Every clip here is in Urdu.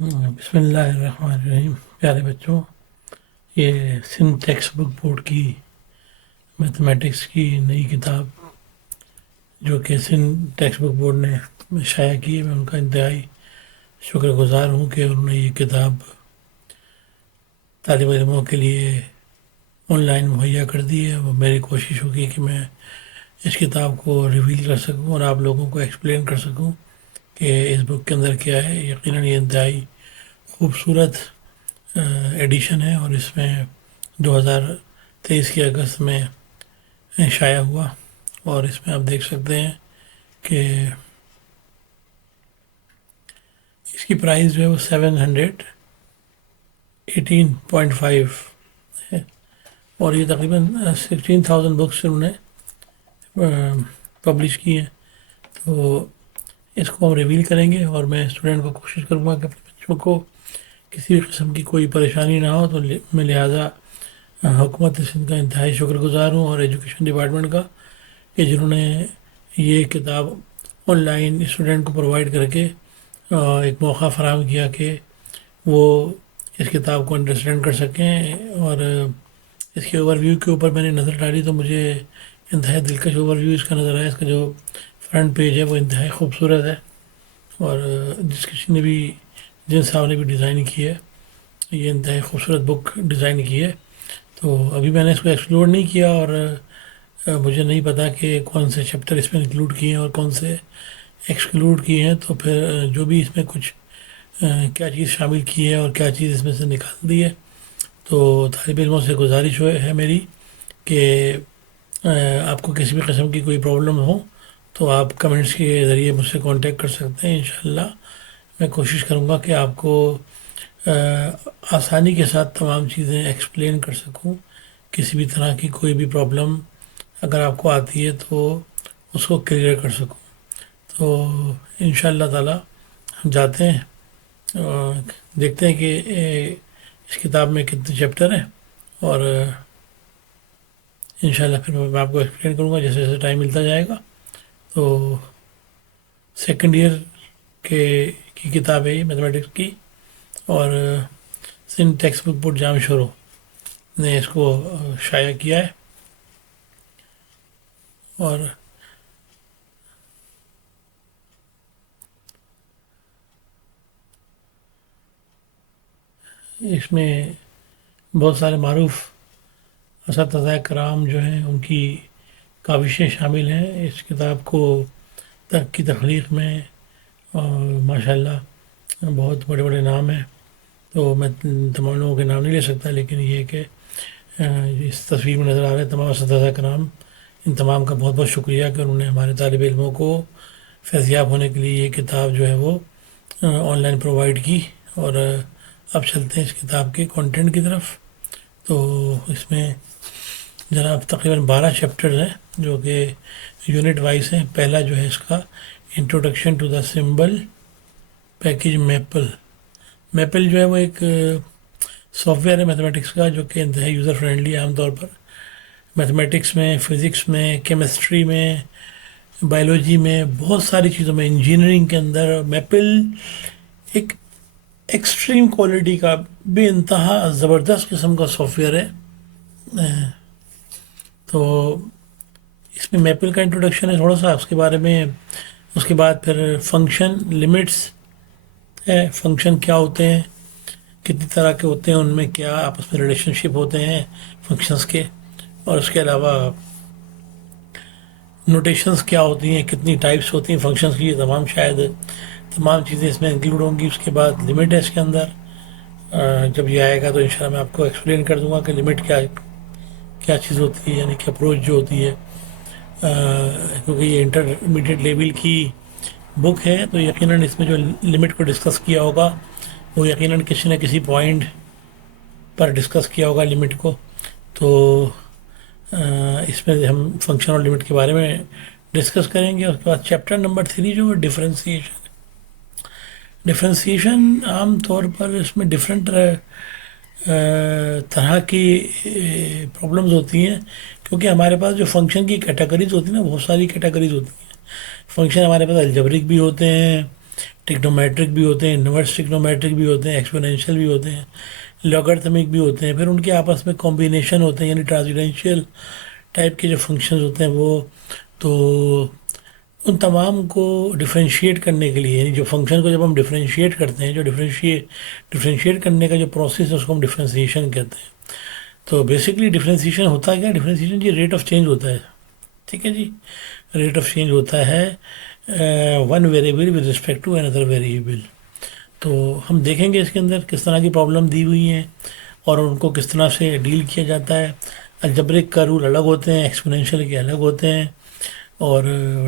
بسم اللہ الرحمن الرحیم. پیارے بچوں، یہ سندھ ٹیکسٹ بک بورڈ کی میتھمیٹکس کی نئی کتاب جو کہ سندھ ٹیکسٹ بک بورڈ نے شائع کی ہے، میں ان کا انتہائی شکر گزار ہوں کہ انہوں نے یہ کتاب طالب علموں کے لیے آن لائن مہیا کر دی ہے. وہ میری کوشش ہوگی کہ میں اس کتاب کو ریویل کر سکوں اور آپ لوگوں کو ایکسپلین کر سکوں کہ اس بک کے اندر کیا ہے. یقیناً یہ انتہائی خوبصورت ایڈیشن ہے اور اس میں 2023 کے اگست میں شائع ہوا، اور اس میں آپ دیکھ سکتے ہیں کہ اس کی پرائز جو ہے وہ 718.5 ہے، اور یہ تقریباً 16,000 بکس انہوں نے پبلش کی ہیں. تو اس کو ہم ریویل کریں گے اور میں اسٹوڈنٹ کو کوشش کروں گا کہ اپنے بچوں کو کسی بھی قسم کی کوئی پریشانی نہ ہو. تو میں لہٰذا حکومت سندھ کا انتہائی شکر گزار ہوں اور ایجوکیشن ڈپارٹمنٹ کا کہ جنہوں نے یہ کتاب آن لائن اسٹوڈنٹ کو پرووائڈ کر کے ایک موقع فراہم کیا کہ وہ اس کتاب کو انڈرسٹینڈ کر سکیں. اور اس کے اوور ویو کے اوپر میں نے نظر ڈالی تو مجھے انتہائی دلکش اوور ویو اس کا نظر آیا. اس کا جو فرنٹ پیج ہے وہ انتہائی خوبصورت ہے، اور جن صاحب نے بھی ڈیزائن کی ہے یہ انتہائی خوبصورت بک ڈیزائن کی ہے. تو ابھی میں نے اس کو ایکسپلور نہیں کیا اور مجھے نہیں پتا کہ کون سے چیپٹر اس میں انکلوڈ کیے ہیں اور کون سے ایکسکلوڈ کیے ہیں. تو پھر جو بھی اس میں کچھ کیا چیز شامل کی ہے اور کیا چیز اس میں سے نکال دی ہے، تو طالب علموں سے گزارش ہے میری کہ آپ کو کسی بھی قسم کی کوئی پرابلم ہو تو آپ کمنٹس کے ذریعے مجھ سے کانٹیکٹ کر سکتے ہیں. انشاءاللہ میں کوشش کروں گا کہ آپ کو آسانی کے ساتھ تمام چیزیں ایکسپلین کر سکوں. کسی بھی طرح کی کوئی بھی پرابلم اگر آپ کو آتی ہے تو اس کو کلیئر کر سکوں. تو انشاءاللہ تعالی ہم جاتے ہیں اور دیکھتے ہیں کہ اس کتاب میں کتنے چیپٹر ہیں، اور انشاءاللہ پھر میں آپ کو ایکسپلین کروں گا جیسے جیسے ٹائم ملتا جائے گا. تو سیکنڈ ایئر کی کتاب ہے یہ میتھمیٹکس کی، اور سندھ ٹیکسٹ بک بورڈ جام شروع نے اس کو شائع کیا ہے. اور اس میں بہت سارے معروف اساتذہ کرام جو ہیں ان کی کاوشیں شامل ہیں اس کتاب کو کی تخلیق میں، اور ماشاءاللہ بہت بڑے بڑے نام ہیں. تو میں تمام لوگوں کے نام نہیں لے سکتا، لیکن یہ کہ اس تصویر میں نظر آ رہے تمام اساتذہ کرام، ان تمام کا بہت بہت شکریہ کہ انہوں نے ہمارے طالب علموں کو فیضیاب ہونے کے لیے یہ کتاب جو ہے وہ آن لائن پرووائڈ کی. اور اب چلتے ہیں اس کتاب کے کانٹینٹ کی طرف. تو اس میں جناب تقریباً 12 چیپٹرز ہیں جو کہ یونٹ وائز ہیں. پہلا جو ہے اس کا introduction to the symbol package Maple. Maple جو ہے وہ ایک سافٹ ویئر ہے میتھمیٹکس کا جو کہ انتہائی یوزر فرینڈلی ہے. عام طور پر میتھمیٹکس میں، فزکس میں، کیمسٹری میں، بایولوجی میں، بہت ساری چیزوں میں، انجینئرنگ کے اندر میپل ایک ایکسٹریم کوالٹی کا بے انتہا زبردست قسم کا سافٹ ویئر ہے. تو اس میں میپل کا انٹروڈکشن ہے تھوڑا سا اس کے بارے میں. اس کے بعد پھر فنکشن لمٹس ہے. فنکشن کیا ہوتے ہیں، کتنی طرح کے ہوتے ہیں، ان میں کیا آپس میں ریلیشن شپ ہوتے ہیں فنکشنز کے، اور اس کے علاوہ نوٹیشنز کیا ہوتی ہیں، کتنی ٹائپس ہوتی ہیں فنکشنز کی. یہ تمام چیزیں اس میں انکلوڈ ہوں گی. اس کے بعد لمٹ ہے اس کے اندر. جب یہ آئے گا تو انشاءاللہ میں آپ کو ایکسپلین کر دوں گا کہ لمٹ کیا چیز ہوتی ہے، یعنی کہ اپروچ جو ہوتی ہے. کیونکہ یہ انٹرمیڈیٹ لیول کی بک ہے تو یقیناً اس میں جو لمٹ کو ڈسکس کیا ہوگا وہ یقیناً کسی نہ کسی پوائنٹ پر ڈسکس کیا ہوگا لمٹ کو. تو اس میں ہم فنکشن اور لمٹ کے بارے میں ڈسکس کریں گے. اس کے بعد چیپٹر نمبر 3 جو ہے ڈفرینسیشن. ڈفرینسیشن عام طور پر اس میں ڈفرینٹ طرح کی پرابلمز ہوتی ہیں، کیونکہ ہمارے پاس جو فنکشن کی کیٹیگریز ہوتی ہیں نا، بہت ساری کیٹیگریز ہوتی ہیں. فنکشن ہمارے پاس الجبرک بھی ہوتے ہیں، ٹیکنومیٹرک بھی ہوتے ہیں، انورس ٹیکنومیٹرک بھی ہوتے ہیں، ایکسپونینشیل بھی ہوتے ہیں، لاگرتھمک بھی ہوتے ہیں، پھر ان کے آپس میں کمبینیشن ہوتے ہیں، یعنی ٹرانسڈینشیل ٹائپ کے جو فنکشنز ہوتے ہیں وہ. تو ان تمام کو ڈفرینشیٹ کرنے کے لیے، یعنی جو فنکشن کو جب ہم ڈفرینشیٹ کرتے ہیں، جو ڈفرینشیٹ کرنے کا جو پروسیس ہے اس کو ہم ڈفرینسیشن کہتے ہیں. تو بیسکلی ڈفرینسیشن ہوتا ہے کیا؟ ڈفرینسیشن جی ریٹ آف چینج ہوتا ہے. ٹھیک ہے جی، ریٹ آف چینج ہوتا ہے one variable with respect to another variable. تو ہم دیکھیں گے اس کے اندر کس طرح کی پرابلم دی ہوئی ہیں اور ان کو کس طرح سے ڈیل کیا جاتا ہے. الجبرک کا رول الگ ہوتے ہیں، ایکسپونینشیل کے الگ ہوتے ہیں، اور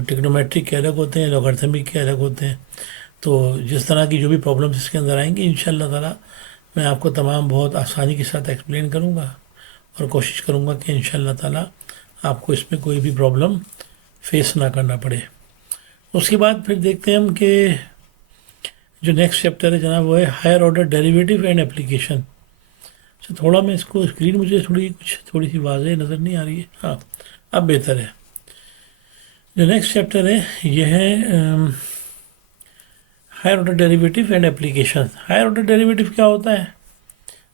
ٹیکنومیٹرک کے الگ ہوتے ہیں، لاگرتھمک کے الگ ہوتے ہیں. تو جس طرح کی جو بھی پرابلمس اس کے اندر آئیں گی انشاءاللہ تعالی میں آپ کو تمام بہت آسانی کے ساتھ ایکسپلین کروں گا، اور کوشش کروں گا کہ انشاءاللہ تعالی آپ کو اس میں کوئی بھی پرابلم فیس نہ کرنا پڑے. اس کے بعد پھر دیکھتے ہیں ہم کہ جو نیکسٹ چیپٹر ہے جناب وہ ہے higher order derivative and application. اچھا تھوڑا میں اس کو اسکرین مجھے تھوڑی سی واضح نظر نہیں آ رہی ہے. ہاں اب بہتر ہے. جو نیکسٹ چیپٹر ہے یہ ہے higher order derivative and application. Higher order derivative کیا ہوتا ہے؟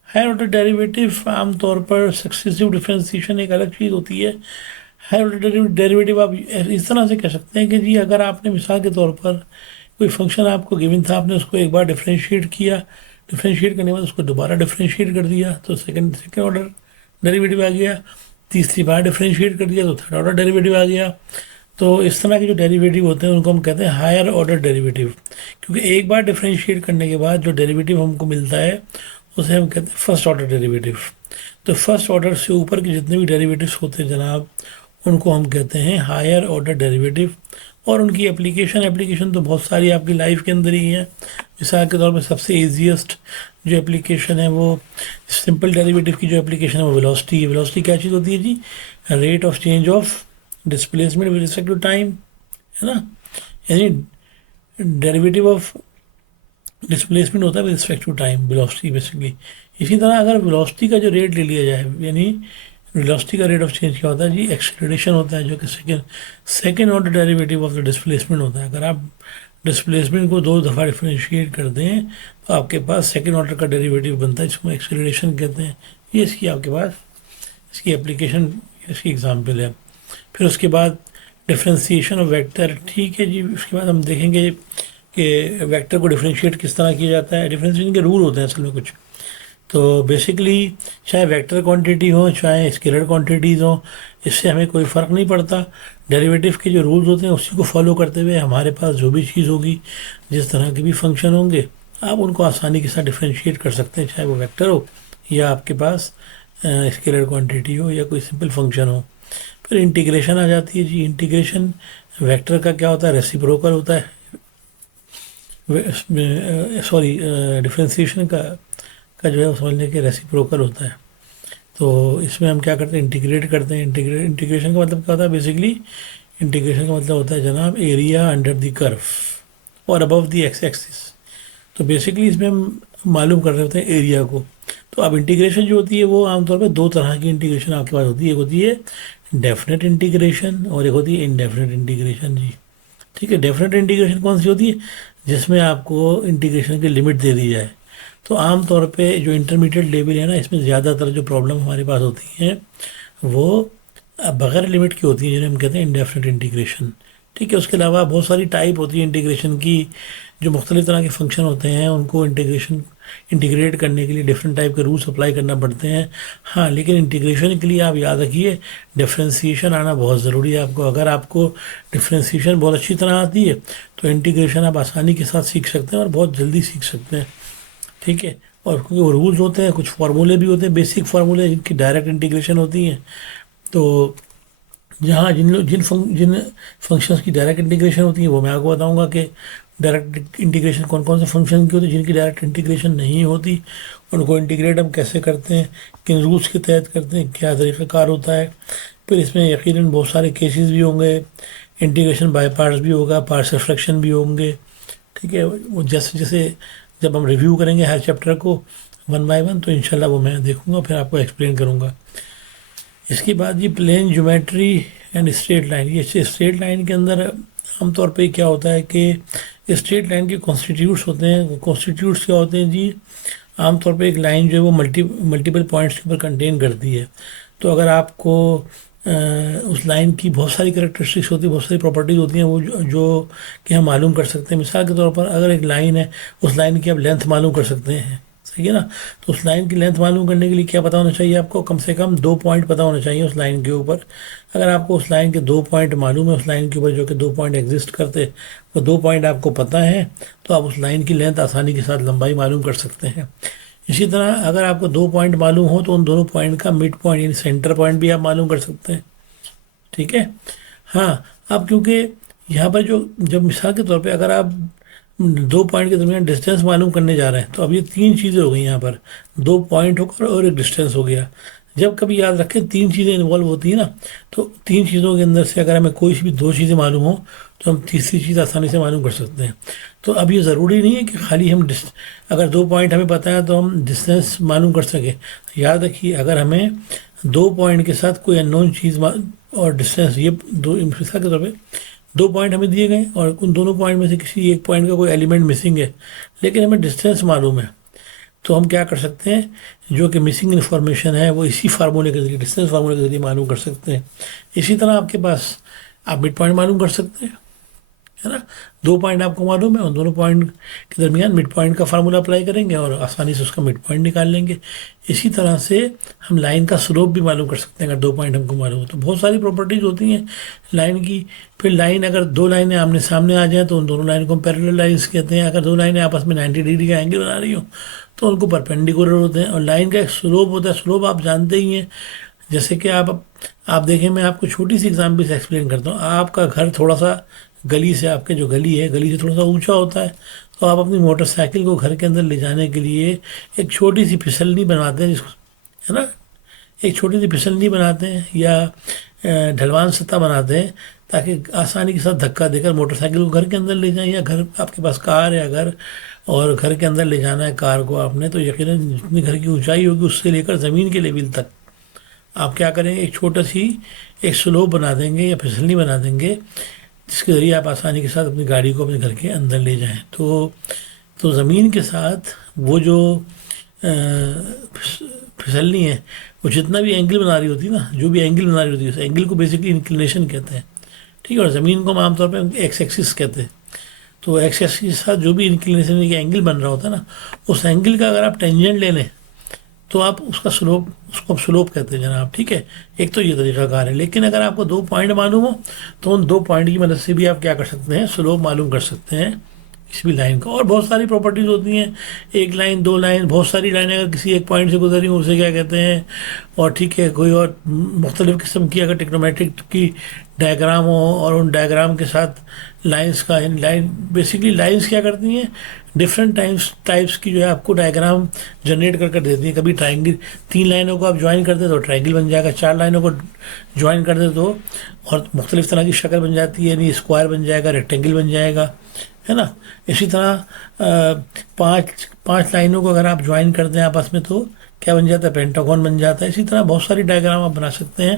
ہائر آرڈر ڈیریویٹو عام طور پر سکسیسو ڈفرینسیشن ایک الگ چیز ہوتی ہے. ہائر آرڈر ڈیریویٹو آپ اس طرح سے کہہ سکتے ہیں کہ جی اگر آپ نے مثال کے طور پر کوئی فنکشن آپ کو گیون تھا، آپ نے اس کو ایک بار ڈفرینشیٹ کیا، ڈفرینشیٹ کرنے کے بعد اس کو دوبارہ ڈفرینشیٹ کر دیا تو سیکنڈ آرڈر ڈیریویٹو آ گیا، تیسری بار ڈفرینشیٹ کر دیا تو تھرڈ آرڈر ڈیریویٹو آ گیا. تو اس طرح کے جو ڈیریویٹو ہوتے ہیں ان کو ہم کہتے ہیں ہائر آرڈر ڈیریویٹو، کیونکہ ایک بار ڈفرینشیٹ کرنے کے بعد جو ڈیریویٹو ہم کو ملتا ہے اسے ہم کہتے ہیں فرسٹ آرڈر ڈیریویٹو. تو فرسٹ آرڈر سے اوپر کے جتنے بھی ڈیریویٹوس ہوتے ہیں جناب ان کو ہم کہتے ہیں ہائر آرڈر ڈیریویٹو. اور ان کی اپلیکیشن تو بہت ساری آپ کی لائف کے اندر ہی ہیں. مثال کے طور پہ سب سے ایزیسٹ جو اپلیکیشن ہے وہ سمپل ڈیریویٹو کی جو اپلیکیشن ہے وہ ویلوسٹی ہے. ویلوسٹی کیا چیز ہوتی ہے جی؟ Rate of change of displacement with respect to time, ہے نا. یعنی ڈیریویٹو آف ڈسپلیسمنٹ ہوتا ہے with respect to time, velocity basically. اسی طرح اگر ویلوسٹی کا جو ریٹ لے لیا جائے، یعنی ویلوسٹی کا ریٹ آف چینج کیا ہوتا ہے جی؟ ایکسلریشن ہوتا ہے، جو کہ second order derivative of the displacement ہوتا ہے. اگر آپ ڈسپلیسمنٹ کو 2 دفعہ ڈفرینشیٹ کر دیں تو آپ کے پاس سیکنڈ آرڈر کا ڈیریویٹو بنتا ہے، اس کو ایکسلریشن کہتے ہیں. یہ اس کی آپ کے پاس اس کی اپلیکیشن، اس کی ایگزامپل ہے. پھر اس کے بعد ڈفرینسیشن آف ویکٹر. ٹھیک ہے جی، اس کے بعد ہم دیکھیں گے کہ ویکٹر کو ڈفرینشیٹ کس طرح کیا جاتا ہے. ڈفرینسیشن کے رول ہوتے ہیں اصل میں کچھ. تو بیسکلی چاہے ویکٹر کوانٹیٹی ہو چاہے اسکیلر کوانٹیٹیز ہوں، اس سے ہمیں کوئی فرق نہیں پڑتا. ڈیریویٹو کے جو رولز ہوتے ہیں اسی کو فالو کرتے ہوئے ہمارے پاس جو بھی چیز ہوگی، جس طرح کے بھی فنکشن ہوں گے، آپ ان کو آسانی کے ساتھ ڈفرینشیٹ کر سکتے ہیں، چاہے وہ ویکٹر ہو یا آپ کے پاس اسکیلر کوانٹیٹی ہو یا کوئی سمپل فنکشن ہو. پھر انٹیگریشن آ جاتی ہے جی. انٹیگریشن ویکٹر کا کیا ہوتا ہے؟ ریسیپروکل ہوتا ہے. ڈفرینسیشن کا جو ہے سمجھنے کے ریسیپروکل ہوتا ہے. تو اس میں ہم کیا کرتے ہیں؟ انٹیگریٹ کرتے ہیں. انٹیگریشن کا مطلب کیا ہوتا ہے؟ بیسکلی انٹیگریشن کا مطلب ہوتا ہے جناب ایریا انڈر دی کرو اور ابو دی ایکس ایکسس. تو بیسکلی اس میں ہم معلوم کر رہے ہوتے ہیں ایریا کو. تو اب انٹیگریشن جو ہوتی ہے وہ عام طور پہ 2 طرح کی انٹیگریشن آپ کے پاس ہوتی ہے. ایک ہوتی ہے ڈیفینیٹ انٹیگریشن اور ایک ہوتی ہے انڈیفینیٹ انٹیگریشن جی. ٹھیک ہے، ڈیفینیٹ انٹیگریشن کون سی ہوتی ہے؟ جس میں آپ کو انٹیگریشن کی لمٹ دے دی جائے. تو عام طور پہ جو انٹرمیڈیٹ لیول ہے نا، اس میں زیادہ تر جو پرابلم ہمارے پاس ہوتی ہیں وہ بغیر لمٹ کی ہوتی ہیں، جنہیں ہم کہتے ہیں انڈیفینیٹ انٹیگریشن. ٹھیک ہے، اس کے علاوہ بہت ساری ٹائپ ہوتی ہے انٹیگریشن کی، جو مختلف طرح کے فنکشن ہوتے ہیں ان کو انٹیگریٹ کرنے کے لیے ڈفرینٹ ٹائپ کے رولس اپلائی کرنا پڑتے ہیں. ہاں لیکن انٹیگریشن کے لیے آپ یاد رکھیے ڈفرینسیشن آنا بہت ضروری ہے آپ کو. اگر آپ کو ڈفرینسیشن بہت اچھی طرح آتی ہے تو انٹیگریشن آپ آسانی کے ساتھ سیکھ سکتے ہیں اور بہت جلدی سیکھ سکتے ہیں. ٹھیک ہے، اور کیونکہ وہ رولز ہوتے ہیں، کچھ فارمولے بھی ہوتے ہیں، بیسک فارمولے جن کی ڈائریکٹ انٹیگریشن ہوتی ہیں. تو جہاں جن فنکشنز کی ڈائریکٹ انٹیگریشن ہوتی ہے وہ میں آپ کو بتاؤں گا کہ ڈائریکٹ انٹیگریشن کون کون سے فنکشن کی ہوتی ہے. جن کی ڈائریکٹ انٹیگریشن نہیں ہوتی ان کو انٹیگریٹ ہم کیسے کرتے ہیں، کن رولس کے تحت کرتے ہیں، کیا طریقہ کار ہوتا ہے. پھر اس میں یقیناً بہت سارے کیسز بھی ہوں گے، انٹیگریشن بائی پارٹس بھی ہوگا، پارشل فریکشن بھی ہوں گے. ٹھیک ہے، وہ جیسے جب ہم ریویو کریں گے ہر چیپٹر کو 1 بائی 1 تو انشاءاللہ وہ میں دیکھوں گا، پھر آپ کو ایکسپلین کروں گا. اس کے بعد جی plane geometry and straight line. یہ اسٹریٹ لائن کے اندر عام طور پہ کیا ہوتا ہے کہ اسٹریٹ لائن کے کانسٹیٹیوٹس ہوتے ہیں. کانسٹیٹیوٹس کیا ہوتے ہیں جی؟ عام طور پہ ایک لائن جو ہے وہ ملٹیپل پوائنٹس کے اوپر کنٹین کرتی ہے. تو اگر آپ کو اس لائن کی بہت ساری کریکٹرسٹکس ہوتی ہیں، بہت ساری پراپرٹیز ہوتی ہیں وہ جو کہ ہم معلوم کر سکتے ہیں. مثال کے طور پر اگر ایک لائن ہے، اس لائن کی آپ لینتھ معلوم کر سکتے ہیں، صحیح ہے نا؟ تو اس لائن کی لینتھ معلوم کرنے کے لیے کیا پتہ ہونا چاہیے آپ کو؟ کم سے کم 2 پوائنٹ پتہ ہونا چاہیے اس لائن کے اوپر. اگر آپ کو اس لائن کے 2 پوائنٹ معلوم ہے، اس لائن کے اوپر جو کہ 2 پوائنٹ ایگزسٹ کرتے، وہ 2 پوائنٹ آپ کو پتہ ہے، تو آپ اس لائن کی لینتھ آسانی کے ساتھ لمبائی معلوم کر سکتے ہیں. اسی طرح اگر آپ کو 2 پوائنٹ معلوم ہو تو ان دونوں پوائنٹ کا مڈ پوائنٹ یعنی سینٹر پوائنٹ بھی آپ معلوم کر سکتے ہیں. ٹھیک ہے. ہاں، اب کیونکہ یہاں پر جب مثال کے طور پہ اگر آپ 2 پوائنٹ کے درمیان ڈسٹینس معلوم کرنے جا رہے ہیں، تو اب یہ 3 چیزیں ہو گئی یہاں پر. 2 پوائنٹ ہو کر اور ایک ڈسٹینس ہو گیا. جب کبھی یاد رکھیں 3 چیزیں انوالو ہوتی ہیں نا، تو 3 چیزوں کے اندر سے اگر ہمیں کوئی بھی 2 چیزیں معلوم ہوں تو ہم تیسری چیز آسانی سے معلوم کر سکتے ہیں. تو اب یہ ضروری نہیں ہے کہ خالی ہم اگر 2 پوائنٹ ہمیں پتہ ہے تو ہم ڈسٹینس معلوم کر سکیں. یاد رکھیے، اگر ہمیں 2 پوائنٹ کے ساتھ کوئی ان نون چیز اور ڈسٹینس، یہ دو مثال کے طور پہ 2 پوائنٹ ہمیں دیے گئے اور ان دونوں پوائنٹ میں سے کسی ایک پوائنٹ کا کوئی ایلیمنٹ مسنگ ہے، لیکن ہمیں ڈسٹینس معلوم ہے، تو ہم کیا کر سکتے ہیں؟ جو کہ مسنگ انفارمیشن ہے وہ اسی فارمولے کے ذریعے، ڈسٹینس فارمولے کے ذریعے معلوم کر سکتے ہیں. اسی طرح آپ کے پاس آپ مڈ پوائنٹ معلوم کر سکتے ہیں، ہے نا؟ 2 پوائنٹ آپ کو معلوم ہے، ان دونوں پوائنٹ کے درمیان مڈ پوائنٹ کا فارمولہ اپلائی کریں گے اور آسانی سے اس کا مڈ پوائنٹ نکال لیں گے. اسی طرح سے ہم لائن کا سلوپ بھی معلوم کر سکتے ہیں اگر 2 پوائنٹ ہم کو معلوم ہو. تو بہت ساری پراپرٹیز ہوتی ہیں لائن کی. پھر لائن اگر 2 لائنیں آمنے سامنے آ جائیں تو ان دونوں لائن کو ہم پیریلل لائنس کہتے ہیں. اگر 2 لائنیں آپس میں 90 ڈگری کا اینگل بنا رہی ہوں تو ان کو پرپینڈیکولر ہوتے ہیں. اور لائن کا ایک سلوپ ہوتا ہے. سلوپ آپ جانتے ہی ہیں، جیسے کہ آپ دیکھیں، میں آپ کو چھوٹی سی ایگزامپل سے ایکسپلین کرتا ہوں. آپ کا گھر تھوڑا سا گلی سے، آپ کے جو گلی ہے، گلی سے تھوڑا سا اونچا ہوتا ہے، تو آپ اپنی موٹر سائیکل کو گھر کے اندر لے جانے کے لیے ایک چھوٹی سی پھسلنی بنواتے ہیں، جس کو، ہے نا، ایک چھوٹی سی پھسلنی بناتے ہیں یا ڈھلوان سطح بناتے ہیں تاکہ آسانی کے ساتھ دھکا دے کر موٹر سائیکل کو گھر کے اندر لے جائیں. یا گھر، آپ کے پاس کار ہے اگر، اور گھر کے اندر لے جانا ہے کار کو آپ نے، تو یقیناً جتنی گھر کی اونچائی ہوگی اس سے لے کر زمین کے لیول تک آپ کیا کریں گے؟ ایک چھوٹا سی ایک سلوپ بنا دیں گے یا پھسلنی بنا دیں گے، جس کے ذریعے آپ آسانی کے ساتھ اپنی گاڑی کو اپنے گھر کے اندر لے جائیں. تو زمین کے ساتھ وہ جو پھسلنی ہے، وہ جتنا بھی اینگل بنا رہی ہوتی ہے نا، جو بھی اینگل بنا رہی ہوتی ہے، اس اینگل کو بیسکلی انکلینیشن کہتے ہیں. ٹھیک ہے. اور زمین کو ہم عام طور پہ ایکس ایکسس کہتے ہیں. تو ایکس ایکسس کے ساتھ جو بھی انکلینیشن کا اینگل بن رہا ہوتا ہے نا، اس اینگل کا اگر آپ ٹینجنٹ لے لیں تو آپ اس کا سلوپ، اس کو سلوپ کہتے ہیں جناب. ٹھیک ہے. ایک تو یہ طریقہ کار ہے. لیکن اگر آپ کو 2 پوائنٹ معلوم ہو تو ان 2 پوائنٹ کی مدد سے بھی آپ کیا کر سکتے ہیں؟ سلوپ معلوم کر سکتے ہیں کسی بھی لائن کا. اور بہت ساری پراپرٹیز ہوتی ہیں، 1 لائن، 2 لائن، بہت ساری لائنیں اگر کسی ایک پوائنٹ سے گزری ہوں اسے کیا کہتے ہیں. اور ٹھیک ہے، کوئی اور مختلف قسم کی اگر ٹیکنومیٹرک کی ڈائیگرام ہو اور ان ڈائیگرام کے ساتھ لائنس کا، یعنی لائن بیسکلی لائنس کیا کرتی ہیں؟ ڈفرینٹ ٹائپس کی جو ہے آپ کو ڈائیگرام جنریٹ کر دیتی ہیں. کبھی ٹرائنگل، 3 لائنوں کو آپ جوائن کر دیں تو ٹرائنگل بن جائے گا. 4 لائنوں کو جوائن کر دیں تو اور مختلف طرح کی شکل بن جاتی ہے، یعنی اسکوائر بن جائے گا، ریکٹینگل بن جائے گا، ہے نا. اسی طرح 5 لائنوں کو اگر آپ جوائن کر دیں آپس میں تو کیا بن جاتا ہے؟ پینٹاگون بن جاتا ہے. اسی طرح بہت ساری ڈائیگرام آپ بنا سکتے ہیں.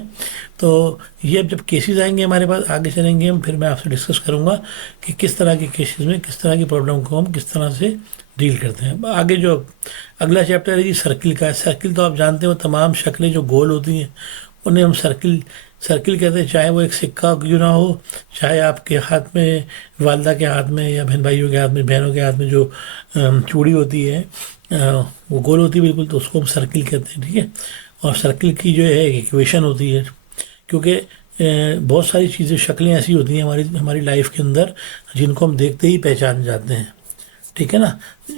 تو یہ اب جب کیسز آئیں گے ہمارے پاس، آگے چلیں گے ہم، پھر میں آپ سے ڈسکس کروں گا کہ کس طرح کے کیسز میں کس طرح کی پرابلم کو ہم کس طرح سے ڈیل کرتے ہیں. آگے جو اگلا چیپٹر ہے جی سرکل کا ہے. سرکل تو آپ جانتے ہیں وہ تمام شکلیں جو گول ہوتی ہیں انہیں ہم سرکل کہتے ہیں. چاہے وہ ایک سکہ کیوں نہ ہو، چاہے آپ کے ہاتھ میں، والدہ کے ہاتھ میں، یا بہن بھائیوں کے ہاتھ میں، بہنوں کے ہاتھ میں جو چوڑی ہوتی ہے وہ گول ہوتی ہے بالکل، تو اس کو ہم سرکل کہتے ہیں. ٹھیک ہے. اور سرکل کی جو ہے ایک ایکویشن ہوتی ہے، کیونکہ بہت ساری چیزیں، شکلیں ایسی ہوتی ہیں ہماری لائف کے اندر جن کو ہم دیکھتے ہی پہچان جاتے ہیں. ٹھیک ہے نا.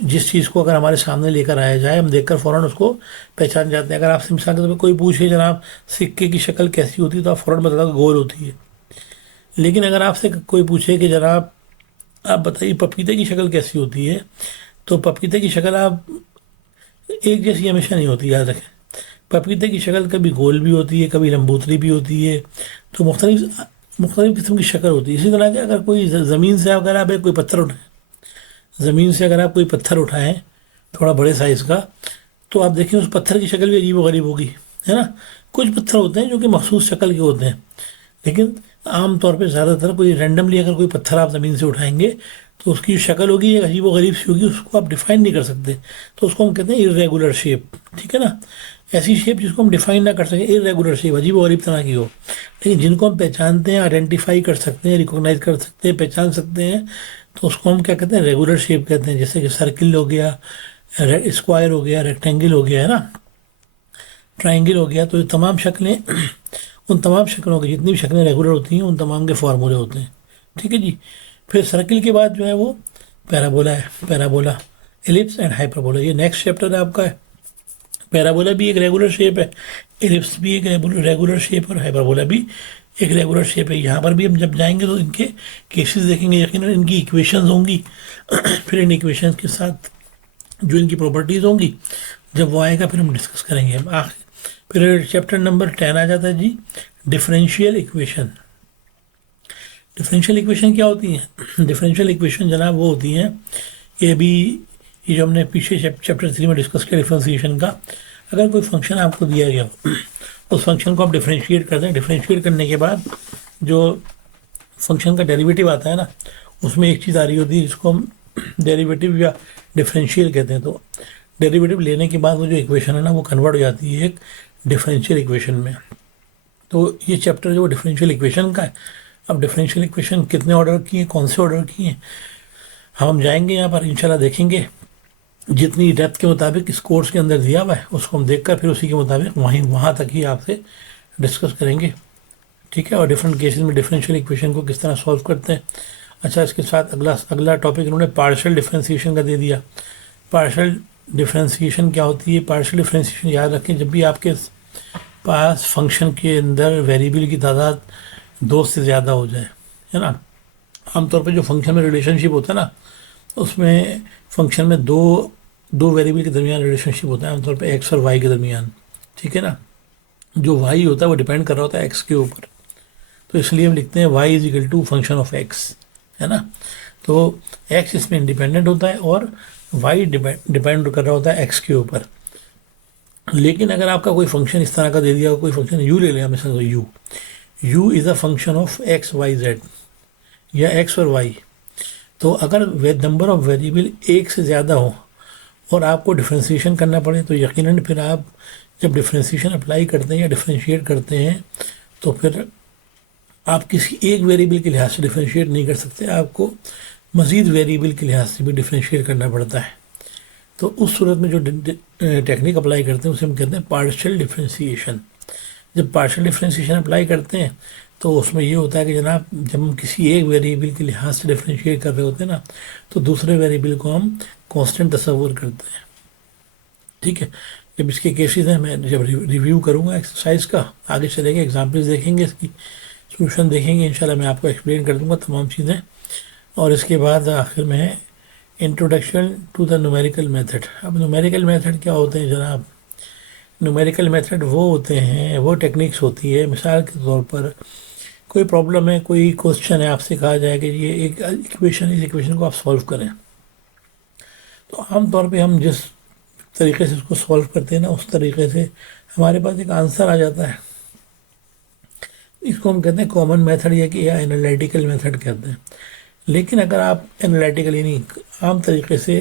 جس چیز کو اگر ہمارے سامنے لے کر آیا جائے، ہم دیکھ کر فوراً اس کو پہچان جاتے ہیں. اگر آپ سے مثال کے طور پہ کوئی پوچھے جناب سکے کی شکل کیسی ہوتی ہے تو آپ فوراً بتا دو گول ہوتی ہے. لیکن اگر آپ سے کوئی پوچھے کہ جناب آپ بتائیے پپیتے کی شکل کیسی ہوتی ہے، تو پپیتے کی شکل آپ ایک جیسی ہمیشہ نہیں ہوتی، یاد رکھیں. پپیتے کی شکل کبھی گول بھی ہوتی ہے، کبھی لمبوتری بھی ہوتی ہے. تو مختلف قسم کی شکل ہوتی ہے. اسی طرح کہ اگر کوئی زمین سے اگر آپ کوئی پتھر اٹھائیں، زمین سے اگر آپ کوئی پتھر اٹھائیں تھوڑا بڑے سائز کا، تو آپ دیکھیں اس پتھر کی شکل بھی عجیب و غریب ہوگی، ہے نا. کچھ پتھر ہوتے ہیں جو کہ مخصوص شکل کے ہوتے ہیں، لیکن عام طور پہ زیادہ تر کوئی رینڈملی اگر کوئی پتھر آپ زمین سے اٹھائیں گے تو اس کی شکل ہوگی ایک عجیب و غریب سی ہوگی، اس کو آپ ڈیفائن نہیں کر سکتے، تو اس کو ہم کہتے ہیں ارریگولر شیپ، ٹھیک ہے نا، ایسی شیپ جس کو ہم ڈیفائن نہ کر سکیں، ارریگولر شیپ، عجیب و غریب طرح کی ہو، لیکن جن کو ہم پہچانتے ہیں، آئیڈینٹیفائی کر سکتے ہیں، ریکوگنائز کر سکتے ہیں، پہچان سکتے ہیں، تو اس کو ہم کیا کہتے ہیں، ریگولر شیپ کہتے ہیں، جیسے کہ سرکل ہو گیا، اسکوائر ہو گیا، ریکٹینگل ہو گیا، ہے نا، ٹرائنگل ہو گیا، تو یہ تمام شکلیں ان تمام شکلوں کی جتنی بھی شکلیں ریگولر ہوتی ہیں ان تمام کے فارمولے ہوتے ہیں، ٹھیک ہے جی۔ پھر سرکل کے بعد جو ہے وہ پیرابولا ہے، پیرابولا، ایلپس اینڈ ہائپربولا، یہ نیکسٹ چیپٹر ہے آپ کا ہے۔ پیرابولا بھی ایک ریگولر شیپ ہے، ایلپس بھی ایک ریگولر شیپ ہے، اور ہائپربولا بھی ایک ریگولر شیپ ہے۔ یہاں پر بھی ہم جب جائیں گے تو ان کے کیسز دیکھیں گے، یقیناً ان کی ایکویشنز ہوں گی پھر ان ایکویشنز کے ساتھ جو ان کی پراپرٹیز ہوں گی، جب وہ آئے گا پھر ہم ڈسکس کریں گے۔ پھر چیپٹر نمبر 10 آ جاتا ہے جی، ڈفرینشیل ایکویشن۔ ڈفرینشیل ایکویشن کیا ہوتی ہیں؟ ڈفرینشیل ایکویشن جناب وہ ہوتی ہیں، یہ بھی یہ جو ہم نے پیچھے چیپٹر 3 میں ڈسکس کیا ڈفرینسیشن کا، اگر کوئی فنکشن آپ کو دیا گیا ہو، اس فنکشن کو آپ ڈفرینشیٹ کر دیں، ڈفرینشیٹ کرنے کے بعد جو فنکشن کا ڈیریویٹیو آتا ہے نا، اس میں ایک چیز آ رہی ہوتی ہے جس کو ہم ڈیریویٹیو یا ڈفرینشیل کہتے ہیں، تو ڈیریویٹیو لینے کے بعد وہ جو ایکویشن ہے نا وہ کنورٹ ہو جاتی ہے ایک ڈفرینشیل ایکویشن میں۔ تو یہ چیپٹر جو ڈفرینشیل ایکویشن کا ہے، اب ڈفرینشیل ایکویشن کتنے آرڈر کی ہیں، کون سے آرڈر کی ہیں، ہم جائیں گے یہاں پر انشاءاللہ دیکھیں گے، جتنی ڈیپتھ کے مطابق اس کورس کے اندر دیا ہوا ہے اس کو ہم دیکھ کر پھر اسی کے مطابق وہاں تک ہی آپ سے ڈسکس کریں گے، ٹھیک ہے، اور ڈفرینٹ کیسز میں ڈفرینشیل ایکویشن کو کس طرح سالو کرتے ہیں۔ اچھا، اس کے ساتھ اگلا ٹاپک انہوں نے پارشل ڈفرینسیشن کا دے دیا۔ پارشل ڈفرینسیشن کیا ہوتی ہے؟ پارشل ڈفرینسیشن یاد رکھیں، جب بھی آپ کے پاس فنکشن کے اندر ویریبل کی تعداد 2 سے زیادہ ہو جائے، ہے نا، عام طور پہ جو فنکشن میں ریلیشن شپ ہوتا ہے نا، اس میں فنکشن میں دو ویریبل کے درمیان ریلیشن شپ ہوتا ہے، عام طور پہ ایکس اور وائی کے درمیان، ٹھیک ہے نا، جو وائی ہوتا ہے وہ ڈیپینڈ کر رہا ہوتا ہے ایکس کے اوپر، تو اس لیے ہم لکھتے ہیں Y is equal to function of X, ہے نا، تو ایکس اس میں انڈیپینڈنٹ ہوتا ہے اور وائی ڈیپینڈ کر رہا ہوتا ہے ایکس کے اوپر۔ لیکن اگر آپ کا کوئی فنکشن اس طرح کا دے دیا ہو، کوئی فنکشن یو لے لیں، مثلا U is a function of X Y Z یا ایکس اور وائی، تو اگر نمبر آف ویریبل ایک سے زیادہ ہو اور آپ کو ڈفرینسیشن کرنا پڑے، تو یقیناً پھر آپ جب ڈفرینسیشن اپلائی کرتے ہیں یا ڈفرینشیٹ کرتے ہیں تو پھر آپ کسی ایک ویریبل کے لحاظ سے ڈفرینشیٹ نہیں کر سکتے، آپ کو مزید ویریبل کے لحاظ سے بھی ڈفرینشیٹ کرنا پڑتا ہے۔ تو اس صورت میں جو ٹیکنیک اپلائی کرتے ہیں اسے ہم کہتے ہیں پارشل ڈفرینسیشن۔ جب پارشل ڈفرینسیشن اپلائی کرتے ہیں تو اس میں یہ ہوتا ہے کہ جناب جب ہم کسی ایک ویریبل کے لحاظ سے ڈفرینشیٹ کر رہے ہوتے ہیں نا، تو دوسرے ویریبل کو ہم کانسٹنٹ تصور کرتے ہیں، ٹھیک ہے۔ جب اس کے کیسز ہیں، میں جب ریویو کروں گا ایکسرسائز کا، آگے چلے گا، ایگزامپلس دیکھیں گے، اس کی سولوشن دیکھیں گے، انشاءاللہ میں آپ کو ایکسپلین کر دوں گا تمام چیزیں، اور اس کے بعد آخر میں ہے introduction to the numerical method. اب نومیریکل میتھڈ کیا ہوتے ہیں جناب؟ نومیریکل میتھڈ وہ ہوتے ہیں، وہ ٹیکنیکس ہوتی ہے، مثال کے طور پر کوئی پرابلم ہے، کوئی کوشچن ہے، آپ سے کہا جائے کہ یہ ایک ایکویشن، اس ایکویشن کو آپ سالو کریں، تو عام طور پہ ہم جس طریقے سے اس کو سالو کرتے ہیں نا، اس طریقے سے ہمارے پاس ایک آنسر آ جاتا ہے، اس کو ہم کہتے ہیں کامن میتھڈ یا انالائٹیکل میتھڈ کہتے ہیں۔ لیکن اگر آپ انالائٹیکل یعنی عام طریقے سے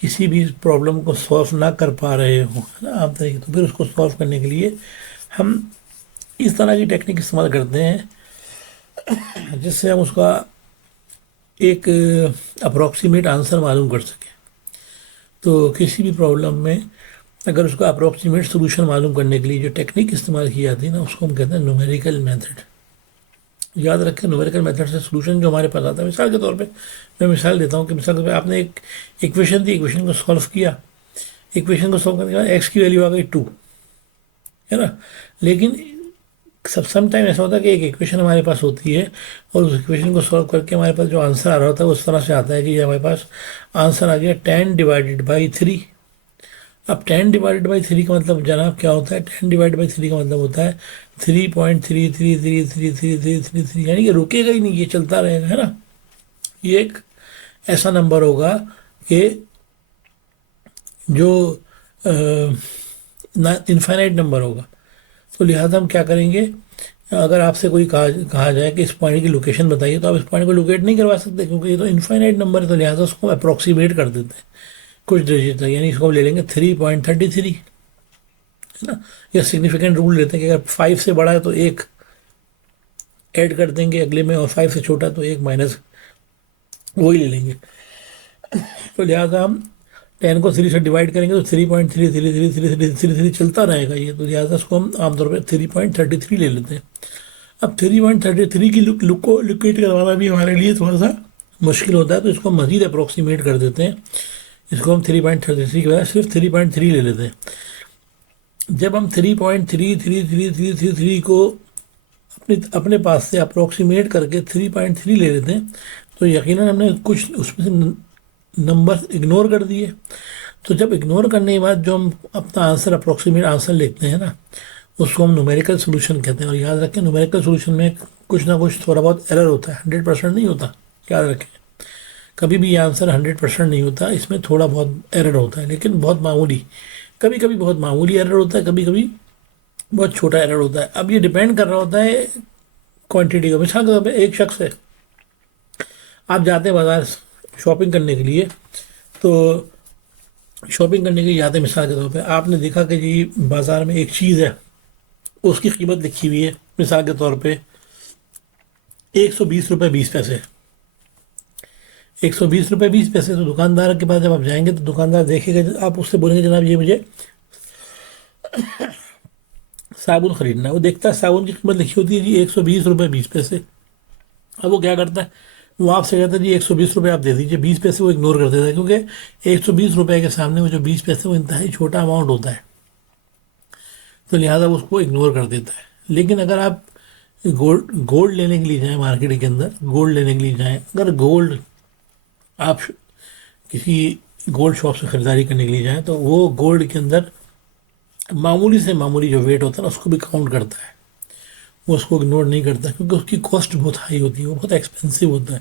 کسی بھی پرابلم کو سالو نہ کر پا رہے ہوں نا عام طریقے، تو پھر اس کو سالو کرنے کے لیے ہم اس طرح کی ٹیکنیک استعمال کرتے ہیں جس سے ہم اس کا ایک اپروکسیمیٹ آنسر معلوم کر سکیں۔ تو کسی بھی پرابلم میں اگر اس کا اپروکسیمیٹ سولوشن معلوم کرنے کے لیے جو ٹیکنیک استعمال کی جاتی ہے نا، اس کو ہم کہتے ہیں نومیریکل میتھڈ۔ یاد رکھیں، نومیریکل میتھڈ سے سولوشن جو ہمارے پاس آتا ہے، مثال کے طور پہ میں مثال دیتا ہوں کہ مثال کے طور پہ آپ نے ایک ایکویشن دی، ایکویشن کو سالو کیا، ایکویشن کو سالو کرنے کے بعد ایکس کی ویلیو آ گئی 2، ہے نا، لیکن سم ٹائم ایسا ہوتا ہے کہ ایک ایکویشن ہمارے پاس ہوتی ہے اور اس ایکویشن کو سالو کر کے ہمارے پاس جو آنسر آ رہا ہوتا ہے وہ اس طرح سے آتا ہے کہ یہ ہمارے پاس آنسر آ گیا 10/3۔ اب 10/3 کا مطلب جناب کیا ہوتا ہے؟ 10/3 کا مطلب ہوتا ہے 3.33333333، یعنی کہ رکے گا ہی نہیں، یہ چلتا رہے گا، ہے نا، یہ ایک ایسا نمبر ہوگا کہ جو انفائنائٹ نمبر ہوگا۔ تو لہٰذا ہم کیا کریں گے، اگر آپ سے کوئی کہا جائے کہ اس پوائنٹ کی لوکیشن بتائیے، تو آپ اس پوائنٹ کو لوکیٹ نہیں کروا سکتے، کیونکہ یہ تو انفائنائٹ نمبر ہے، تو لہٰذا اس کو اپروکسیمیٹ کر دیتے ہیں کچھ ڈیجٹ تک، یعنی اس کو ہم لے لیں گے 3.33 ہے نا، یا سگنیفیکینٹ رول لیتے ہیں کہ اگر 5 سے بڑا ہے تو ایک ایڈ کر دیں گے اگلے میں، اور 5 سے چھوٹا تو ایک مائنس وہی لے لیں گے. تو لہٰذا ہم 10 کو 3 سے ڈیوائڈ کریں گے تو 3.333333 چلتا رہے گا یہ، تو لہٰذا اس کو ہم عام طور پہ 3.33 لے لیتے ہیں. اب 3.33 کی لک کو لوکیٹ کروانا بھی ہمارے لیے تھوڑا سا مشکل ہوتا ہے، تو اس کو ہم مزید اپروکسیمیٹ کر دیتے ہیں. اس کو ہم 3.33 کے بجائے صرف 3.3 لے لیتے ہیں. جب ہم 3.333333 کو اپنے پاس سے اپروکسیمیٹ کر کے 3.3 لے لیتے ہیں، تو یقیناً ہم نے کچھ اس میں سے نمبر اگنور کر دیے. تو جب اگنور کرنے کے بعد جو ہم اپنا آنسر اپروکسیمیٹ آنسر لکھتے ہیں نا، اس کو ہم نومیریکل سولوشن کہتے ہیں. اور یاد رکھیں نومیریکل سولوشن میں کچھ نہ کچھ تھوڑا بہت ایرر ہوتا ہے، 100% نہیں ہوتا. یاد رکھیں کبھی بھی یہ آنسر 100% نہیں ہوتا، اس میں تھوڑا بہت ایرر ہوتا ہے، لیکن بہت معمولی. کبھی کبھی بہت معمولی ایرر ہوتا ہے، کبھی کبھی بہت چھوٹا ایرر ہوتا ہے. اب یہ ڈیپینڈ کر رہا ہوتا ہے کوانٹٹی کا. مثال کے طور پہ ایک شخص ہے، آپ جاتے ہیں بازار شاپنگ کرنے کے لیے، تو شاپنگ کرنے کے لیے جاتے ہیں، مثال کے طور پہ آپ نے دیکھا کہ جی بازار میں ایک چیز ہے، اس کی قیمت لکھی ہوئی ہے مثال کے طور پہ 120 روپے 20 پیسے. 120 روپے 20 پیسے. تو دکاندار کے پاس جب آپ جائیں گے تو دکاندار دیکھے گا، آپ اس سے بولیں گے جناب یہ مجھے صابن خریدنا ہے. وہ دیکھتا ہے صابن کی قیمت لکھی ہوتی ہے جی 120 روپے 20 پیسے. اب وہ کیا کرتا ہے، وہ آپ سے کہتا ہے جی 120 روپے آپ دے دیجیے، 20 پیسے وہ اگنور کر دیتا ہے، کیونکہ 120 روپے کے سامنے وہ جو 20 پیسے وہ انتہائی چھوٹا اماؤنٹ ہوتا ہے، تو لہٰذا وہ اس کو اگنور کر دیتا ہے. لیکن اگر آپ گولڈ لینے کے لیے جائیں مارکیٹ کے اندر، گولڈ لینے کے لیے جائیں، اگر گولڈ آپ کسی گولڈ شاپ سے خریداری کرنے کے لیے جائیں، تو وہ گولڈ کے اندر معمولی سے معمولی جو ویٹ ہوتا ہے نا، اس کو بھی کاؤنٹ کرتا ہے، وہ اس کو اگنور نہیں کرتا، کیونکہ اس کی کاسٹ بہت ہائی ہوتی ہے، وہ بہت ایکسپینسو ہوتا ہے.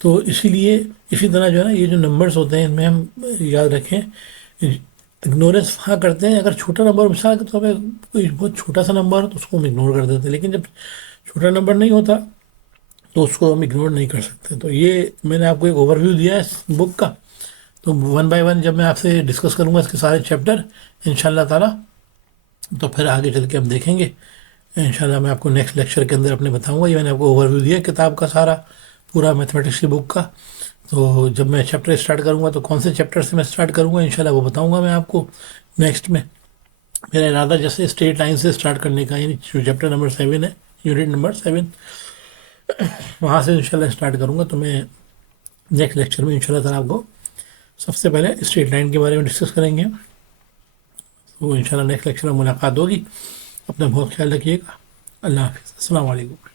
تو اسی لیے اسی طرح جو ہے نا یہ جو نمبرز ہوتے ہیں ان میں ہم یاد رکھیں اگنورینس وہاں کرتے ہیں اگر چھوٹا نمبر مثال کے طور پہ کوئی بہت چھوٹا سا نمبر تو اس کو ہم اگنور کر دیتے ہیں، لیکن جب چھوٹا نمبر نہیں ہوتا تو اس کو ہم اگنور نہیں کر سکتے. تو یہ میں نے آپ کو ایک اوور ویو دیا ہے اس بک کا. تو 1 بائی 1 جب میں آپ سے ڈسکس کروں گا اس کے سارے چیپٹر انشاءاللہ تعالیٰ، تو پھر آگے چل کے ہم دیکھیں گے انشاءاللہ. میں آپ کو نیکسٹ لیکچر کے اندر اپنے بتاؤں گا. یہ میں نے آپ کو اوور ویو دیا کتاب کا سارا پورا میتھمیٹکس کی بک کا. تو جب میں چیپٹر اسٹارٹ کروں گا تو کون سے چیپٹر سے میں اسٹارٹ کروں گا انشاءاللہ وہ بتاؤں گا میں آپ کو نیکسٹ میں. میرا ارادہ جیسے اسٹریٹ لائن سے اسٹارٹ کرنے کا، یعنی جو چیپٹر نمبر 7 ہے، یونٹ نمبر 7، وہاں سے انشاءاللہ اسٹارٹ کروں گا. تو میں نیکسٹ لیکچر میں انشاءاللہ تعالیٰ آپ کو سب سے پہلے اسٹریٹ لائن کے بارے میں ڈسکس کریں گے. تو انشاءاللہ نیکسٹ لیکچر میں ملاقات ہوگی. اپنا بہت خیال رکھیے گا. اللہ حافظ. السلام علیکم.